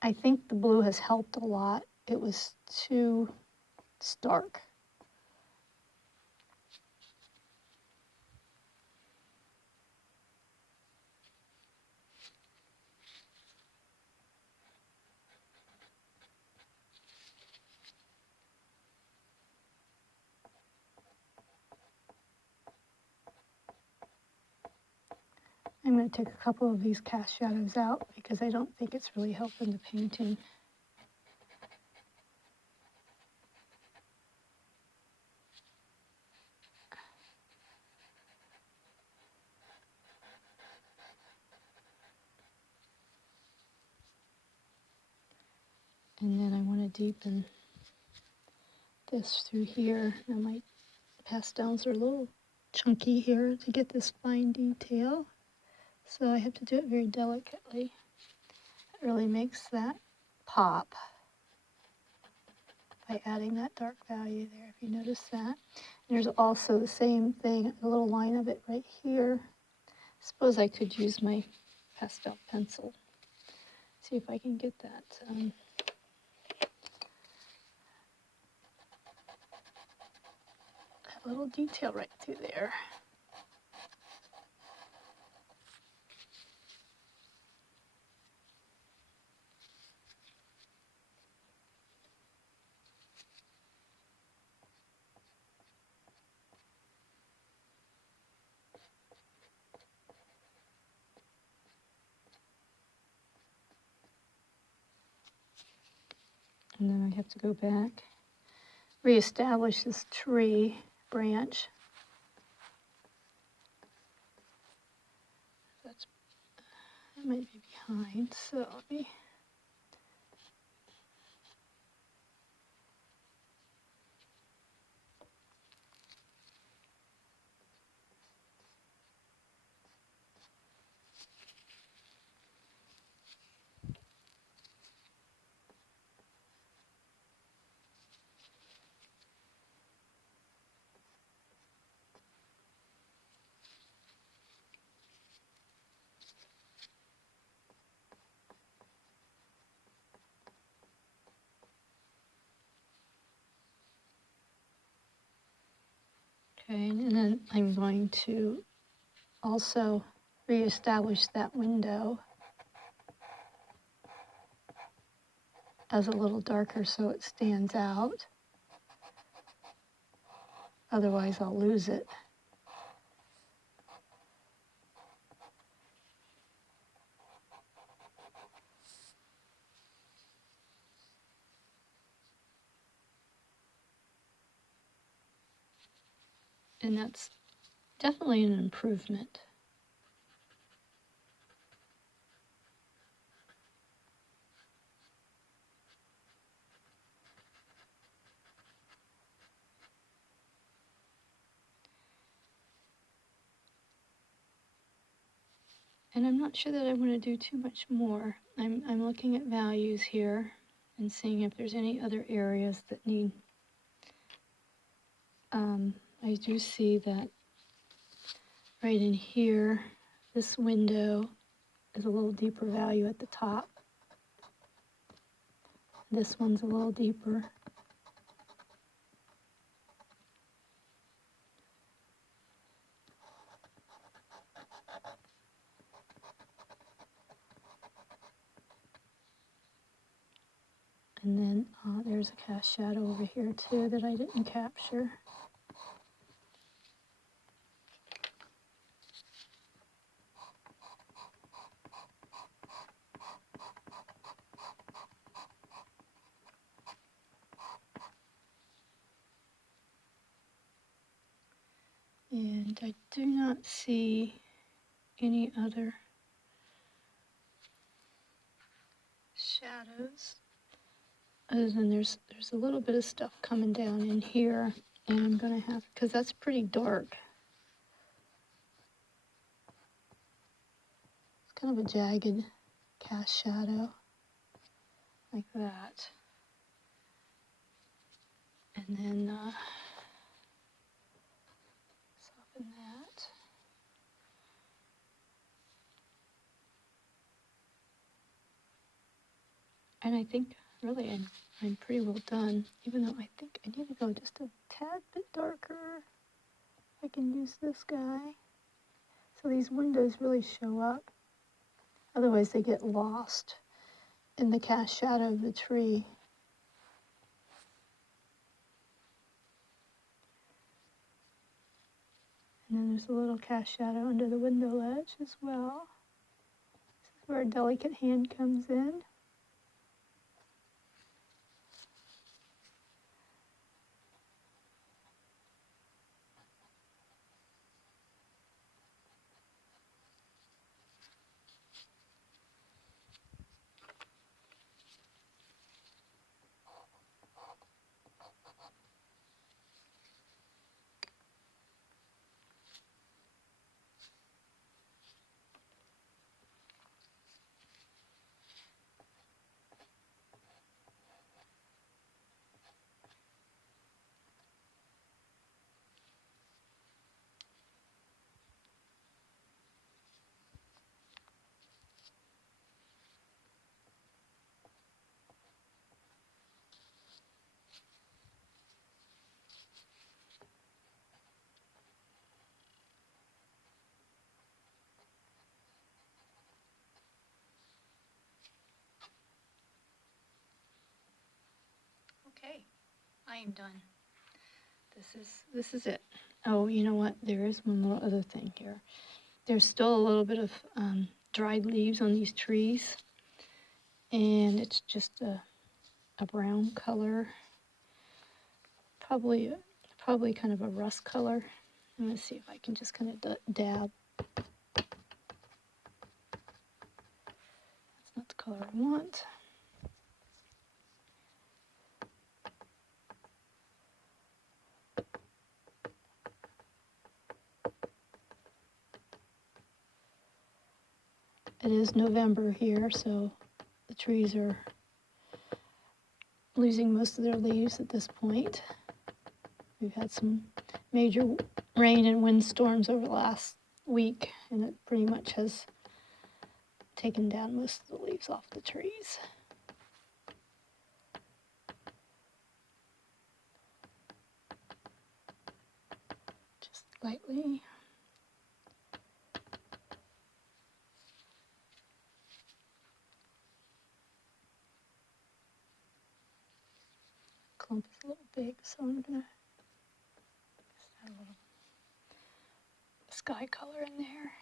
I think the blue has helped a lot. It was too stark. I'm going to take a couple of these cast shadows out because I don't think it's really helping the painting. And then I want to deepen this through here. Now my pastels are a little chunky here to get this fine detail. So I have to do it very delicately. It really makes that pop by adding that dark value there, if you notice that. And there's also the same thing, a little line of it right here. Suppose I could use my pastel pencil. See if I can get that. That little detail right through there. And then I have to go back, reestablish this tree branch. That might be behind, so let me. Okay, and then I'm going to also reestablish that window as a little darker so it stands out. Otherwise I'll lose it. And that's definitely an improvement. And I'm not sure that I want to do too much more. I'm looking at values here and seeing if there's any other areas that need. I do see that right in here, this window is a little deeper value at the top. This one's a little deeper. And then there's a cast shadow over here too that I didn't capture. And I do not see any other shadows. Other than there's a little bit of stuff coming down in here, and I'm gonna have, because that's pretty dark. It's kind of a jagged cast shadow, like that. And then soften that. And I think really I'm pretty well done, even though I think I need to go just a tad bit darker. I can use this guy. So these windows really show up. Otherwise they get lost in the cast shadow of the tree. And then there's a little cast shadow under the window ledge as well. This is where a delicate hand comes in. Okay, I am done. This is it. Oh, you know what? There is one little other thing here. There's still a little bit of dried leaves on these trees, and it's just a brown color, probably kind of a rust color. I'm gonna see if I can just kind of dab. That's not the color I want. It is November here, so the trees are losing most of their leaves at this point. We've had some major rain and windstorms over the last week, and it pretty much has taken down most of the leaves off the trees. lightly. Clump is a little big, so I'm gonna just add a little sky color in there.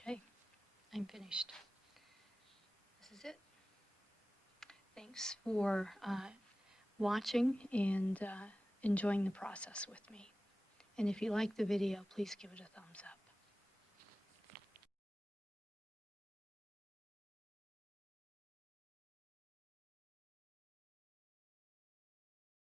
Okay, I'm finished. This is it. Thanks for watching and enjoying the process with me. And if you like the video, please give it a thumbs up.